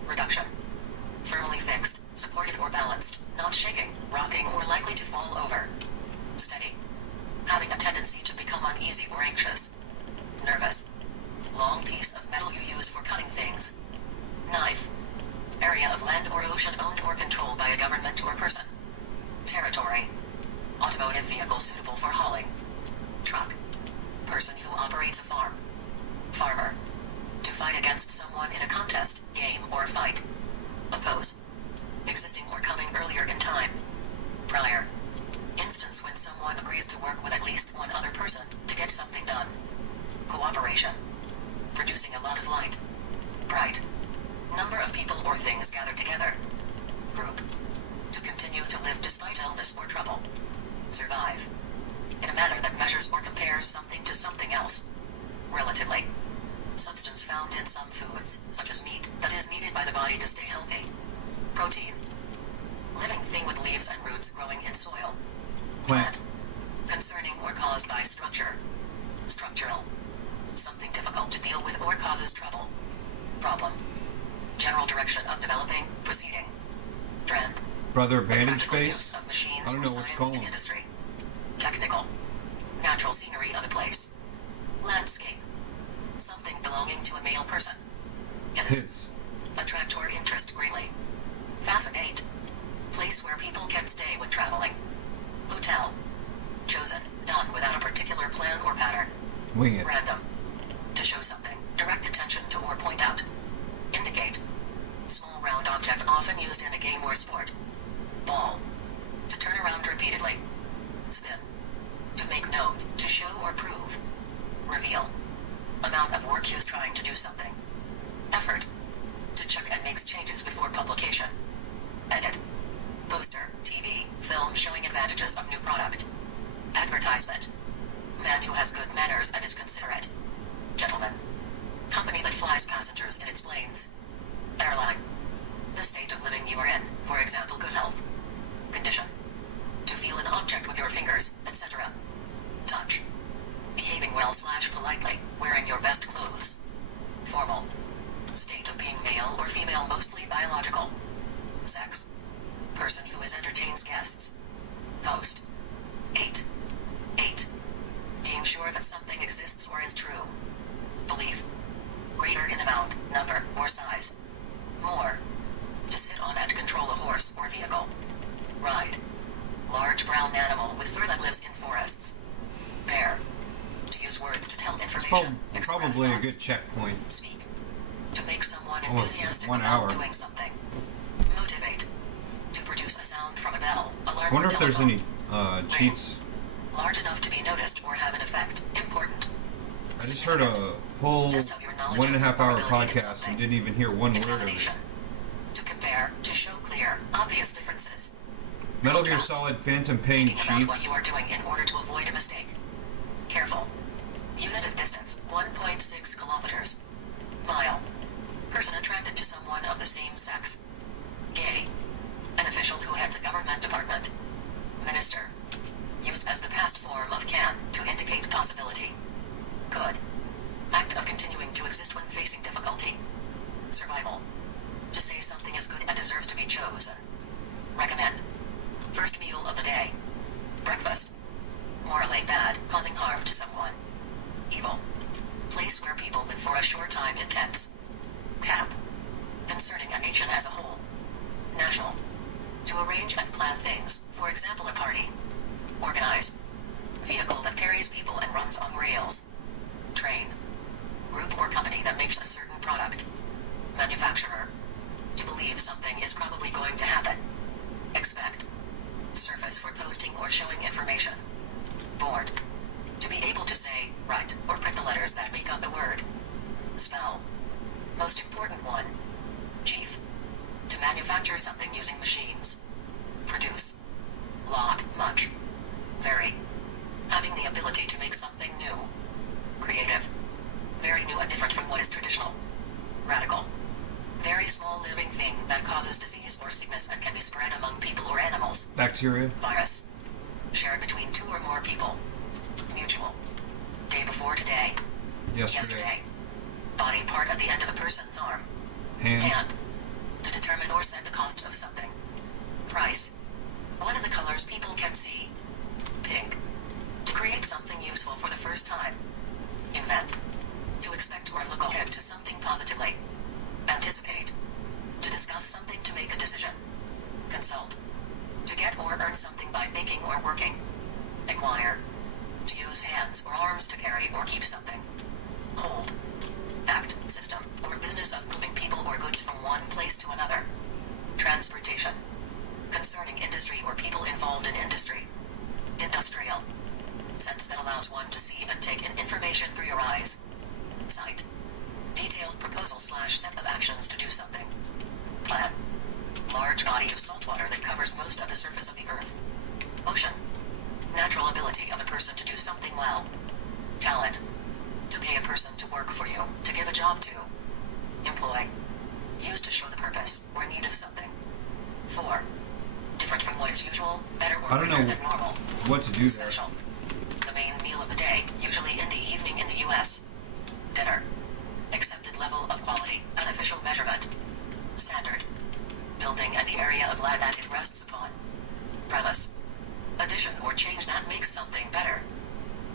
Reduction. Firmly fixed, supported or balanced, not shaking, rocking or likely to fall over. Steady. Having a tendency to become uneasy or anxious. Nervous. Long piece of metal you use for cutting things. Knife. Area of land or ocean owned or controlled by a government or person. Territory. Automotive vehicle suitable for hauling. Truck. Person who operates a farm. Farmer. To fight against someone in a contest, game, or fight. Oppose. Existing or coming earlier in time. Prior. Instance when someone agrees to work with at least one other person to get something done. Cooperation. Producing a lot of light. Bright. Number of people or things gathered together. Group. To continue to live despite illness or trouble. Survive. In a manner that measures or compares something to something else. Relatively. Substance found in some foods, such as meat, that is needed by the body to stay healthy. Protein. Living thing with leaves and roots growing in soil. Plant. Concerning or caused by structure. Structural. Something difficult to deal with or causes trouble. Problem. General direction of developing, proceeding. Trend. Brother The Bandage practical use Face? of machines I don't or know what to science call in him. industry. Technical. Natural scenery of a place. Landscape. Something belonging to a male person. His. Attract or interest greatly. Fascinate. Place where people can stay when traveling. Hotel. Chosen, done without a particular plan or pattern. Wing it. Random. To show something, direct attention to or point out. Indicate. Small round object often used in a game or sport. Ball. To turn around repeatedly. Spin. To make known, to show or prove. Reveal. Amount of work used trying to do something. Effort. To check and make changes before publication. Edit. Poster, TV, film showing advantages of new product. Advertisement. Man who has good manners and is considerate. Gentleman. Company that flies passengers in its planes. Airline. The state of living you are in, for example, good health. Condition. To feel an object with your fingers, etc. Touch. Behaving well/politely, wearing your best clothes. Formal. State of being male or female, mostly biological. Sex. Person who entertains guests. Host. 8. 8. Being sure that something exists or is true. Belief. Greater in amount, number, or size. More. To sit on and control a horse or vehicle. Ride. Large brown animal with fur that lives in forests. Bear. To use words to tell information. Probably a thoughts. good checkpoint. Speak. To make someone Almost enthusiastic 1 about hour. doing something. Motivate. To produce a sound from a bell, alarm, I wonder or if there's telephone. any cheats. Large enough to be noticed or have an effect. Important. I just heard a whole Test of your knowledge 1.5 or hour ability in podcast something. and didn't even hear one word of it. Examination. To compare, to show clear, obvious differences. Metal Gear Contrast. Solid Phantom Pain Thinking about what cheats. you are doing in order to avoid a mistake. Careful. Unit of distance, 1.6 kilometers. Mile. Person attracted to someone of the same sex. Gay. An official who heads a government department. Minister. Used as the past form of can to indicate possibility. Good. Act of continuing to exist when facing difficulty. Survival. To say something is good and deserves to be chosen. Recommend. First meal of the day. Breakfast. Morally bad, causing harm to someone. Evil. Place where people live for a short time intense. Camp. Concerning a nation as a whole. National. To arrange and plan things, for example a party. Organize. Vehicle that carries people and runs on rails. Train. Group or company that makes a certain product. Manufacturer. To believe something is probably going to happen. Expect. Surface for posting or showing information. Board. To be able to say, write, or print the letters that make up the word. Spell. Most important one. Chief. To manufacture something using machines. Produce. Lot, much. Very. Having the ability to make something new. Creative. Very new and different from what is traditional. Radical. Very small living thing that causes disease or sickness and can be spread among people or animals. Bacteria. Virus. Shared between 2 or more people. Mutual. Day before today. Yesterday. Body part at the end of a person's arm. Hand. To determine or set the cost of something. Price. One of the colors people can see. Pink. To create something useful for the first time. Invent. To expect or look ahead to something positively. Anticipate. To discuss something to make a decision. Consult. To get or earn something by thinking or working. Acquire. To use hands or arms to carry or keep something. Hold. Act, system, or business of moving people or goods from one place to another. Transportation. Concerning industry or people involved in industry. Industrial. Sense that allows one to see and take in information through your eyes. Sight. Detailed proposal/set of actions to do something. Plan. Large body of salt water that covers most of the surface of the earth. Ocean. Natural ability of a person to do something well. Talent. To pay a person to work for you, to give a job to. Employ. Used to show the purpose or need of something. 4. Different from what is usual, better or I don't greater know than normal. what to do there. Special. The main meal of the day, usually in the evening in the U.S. Dinner. Accepted level of quality, an official measurement. Standard. Building and the area of land that it rests upon. Premise. Addition or change that makes something better.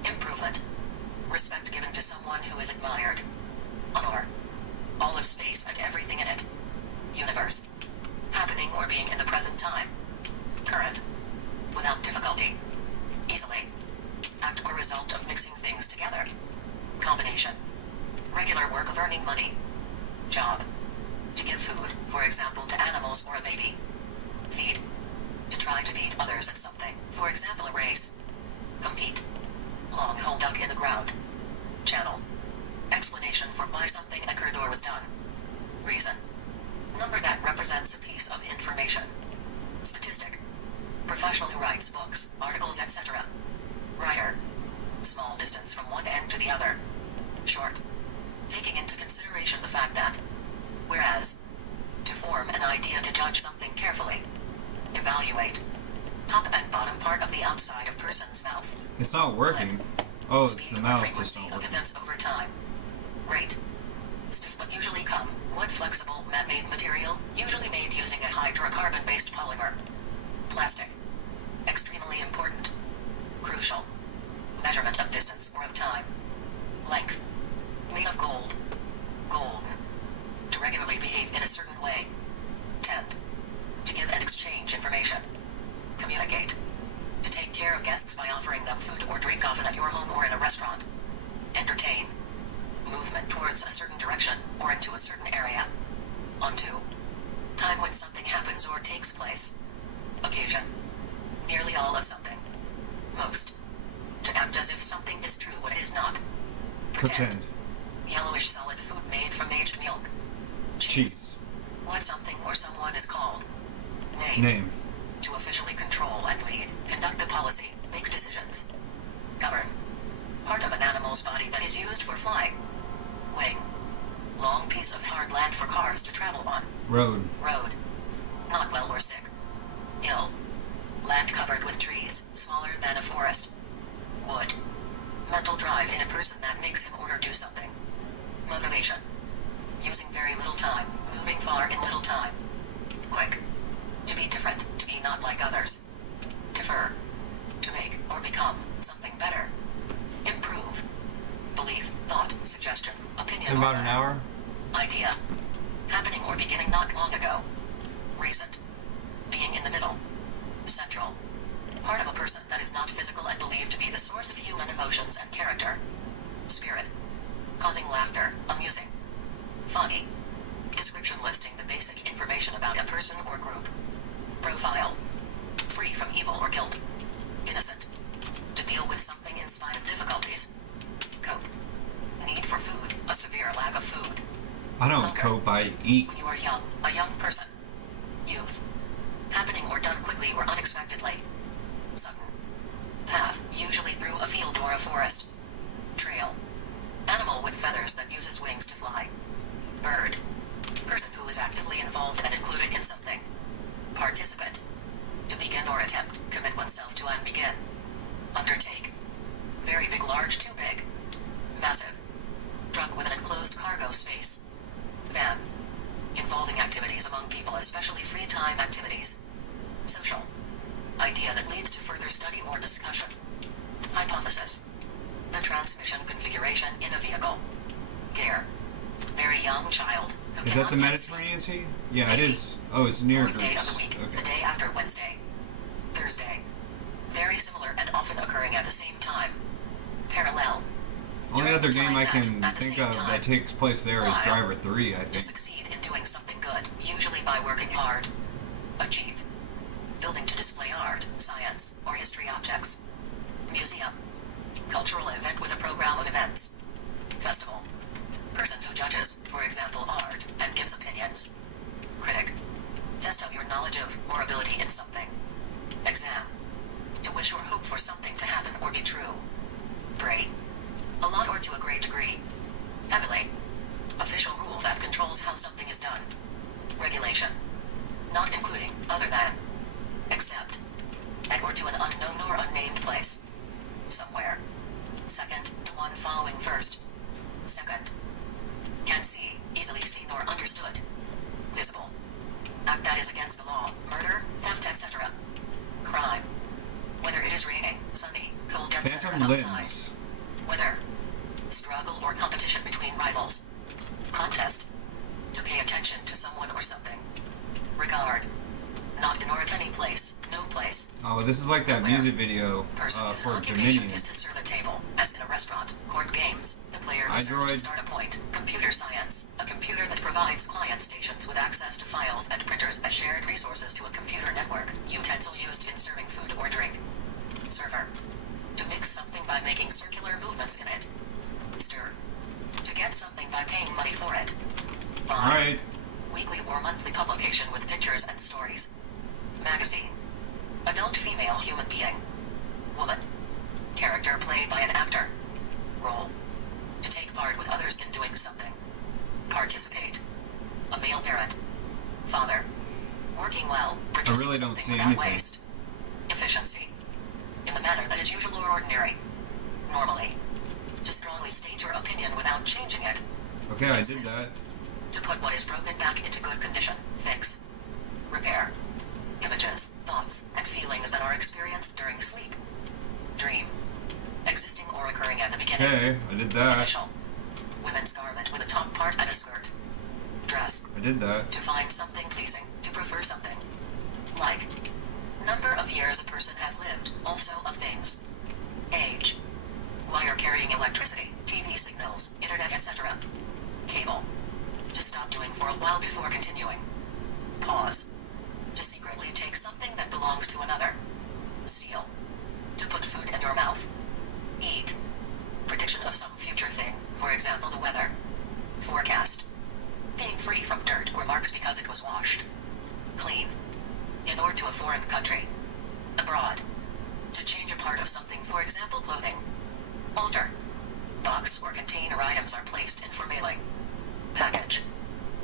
Improvement. Respect given to someone who is admired. Honor. All of space and everything in it. Universe. Happening or being in the present time. Current. Without difficulty. Easily. Act or result of mixing things together. Combination. Regular work of earning money. Job. To give food, for example, to animals or a baby. Feed. To try to beat others at something, for example, a race. Compete. Long hole dug in the ground. Channel. Explanation for why something occurred or was done. Reason. Number that represents a piece of information. Statistic. Professional who writes books, articles, etc. Writer. Small distance from one end to the other. Short. Taking into consideration the fact that. Whereas. To form an idea, to judge something carefully. Evaluate. Top and bottom part of the outside of person's mouth. It's not working. Oh, it's the mouse that's Frequency not of working. events over time. Rate. Stiff but usually come. What flexible man-made material, usually made using a hydrocarbon-based polymer. Plastic. Extremely important. Crucial. Measurement of distance or of time. Length. Made of gold. Golden. To regularly behave in a certain way. Tend. To give and exchange information. Communicate. To take care of guests by offering them food or drink, often at your home or in a restaurant. Entertain. Movement towards a certain direction or into a certain area. Onto. Time when something happens or takes place. Occasion. Nearly all of something. Most. To act as if something is true when it is not. Pretend. Yellowish solid food made from aged milk. Cheese. What something or someone is called. Name. Name. To officially control and lead, conduct the policy, make decisions. Govern. Part of an animal's body that is used for flying. Wing. Long piece of hard land for cars to travel on. Road. Road. Not well or sick. Ill. Land covered with trees, smaller than a forest. Wood. Mental drive in a person that makes him or her do something. Motivation. Using very little time, moving far in little time. Quick. To be different, to be not like others. Defer. To make or become something better. Improve. Belief, thought, suggestion, opinion. In or about an plan. hour? Idea. Happening or beginning not long ago. Recent. Being in the middle. Central. Part of a person that is not physical and believed to be the source of human emotions and character. Spirit. Causing laughter, amusing. Funny. Description listing the basic information about a person or group. Profile. Free from evil or guilt. Innocent. To deal with something in spite of difficulties. Cope. Need for food, a severe lack of food. I don't Hunger. cope, I eat. When you are young, a young person. Youth. Happening or done quickly or unexpectedly. Sudden. Path, usually through a field or a forest. Trail. Animal with feathers that uses wings to fly. Bird. Person who is actively involved and included in something. Participant. To begin or attempt, commit oneself to and begin. Undertake. Very big, large, too big. Massive. Truck with an enclosed cargo space. Van. Involving activities among people, especially free time activities. Social. Idea that leads to further study or discussion. Hypothesis. The transmission configuration in a vehicle. Gear. Very young child. Who Is that cannot the yet speak. Mediterranean Sea? Yeah, it is. Oh, it's near Fourth day of the Greece. week, the Okay. day after Wednesday. Thursday. Very similar and often occurring at the same time. Parallel. Only During other the game time I that, can at the think same of time, that takes place there is while, Driver 3, I To think. succeed in doing something good, usually by working hard. Achieve. Building to display art, science, or history objects. Museum. Cultural event with a program of events. Festival. Person who judges, for example, art, and gives opinions. Critic. Test of your knowledge of or ability in something. Exam. To wish or hope for something to happen or be true. Pray. A lot or to a great degree. Heavily. Official rule that controls how something is done. Regulation. Not including, other than. Except. At or to an unknown or unnamed place. Somewhere. Second, to one following first. Second. Can see, easily seen or understood. Visible. Act that is against the law, murder, theft, etc. Crime. Whether it is raining, sunny, cold, etc. Phantom outside. Limbs. Weather. Struggle or competition between rivals. Contest. To pay attention to someone or something. Regard. Not in or at any place, no place. Oh, this is like that Where? music video Person whose for occupation Dominion. is to serve a table, as in a restaurant, court games. The player who serves to iDroid. start a point. Computer science. A computer that provides client stations with access to files and printers as shared resources to a computer network. Utensil used in serving food or drink. Server. To mix something by making circular movements in it. Stir. To get something by paying money for it. Buy. Alright. Weekly or monthly publication with pictures and stories. Magazine. Adult female human being. Woman. Character played by an actor. Role. To take part with others in doing something. Participate. A male parent. Father. Working well. Producing really don't something see without anything. waste. Efficiency. In the manner that is usual or ordinary. Normally. To strongly state your opinion without changing it. Okay, I did Insist. that. To put what is broken back into good condition. Fix. Repair. Images, thoughts, and feelings that are experienced during sleep. Dream. Existing or occurring at the beginning. Okay, I did that. Initial. Women's garment with a top part and a skirt. Dress. I did that. To find something pleasing. To prefer something. Like. Number of years a person has lived. Also of things. Age. Wire carrying electricity, TV signals, internet, etc. Cable. To stop doing for a while before continuing. Pause. To secretly take something that belongs to another. Steal. To put food in your mouth. Eat. Prediction of some future thing, for example the weather. Forecast. Being free from dirt or marks because it was washed. Clean. Inure to a foreign country. Abroad. To change a part of something, for example clothing. Alter. Box or container items are placed in for mailing. Package.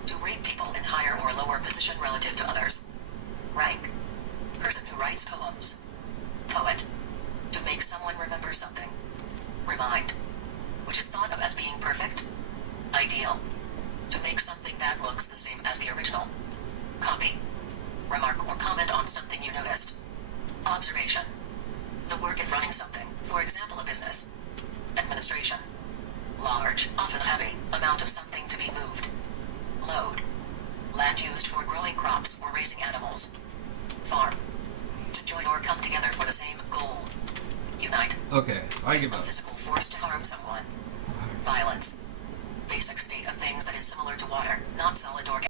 To rate people in higher or lower position relative to others. Rank. Person who writes poems. Poet. To make someone remember something. Remind. Which is thought of as being perfect. Ideal. To make something that looks the same as the original. Copy. Remark or comment on something you noticed. Observation. The work of running something, for example a business. Administration. Large, often heavy, amount of something to be moved. Load. Land used for growing crops or raising animals. Farm. To join or come together for the same goal. Unite. Okay, I Use give of up. physical force to harm someone. Violence. Basic state of things that is similar to water, not solid or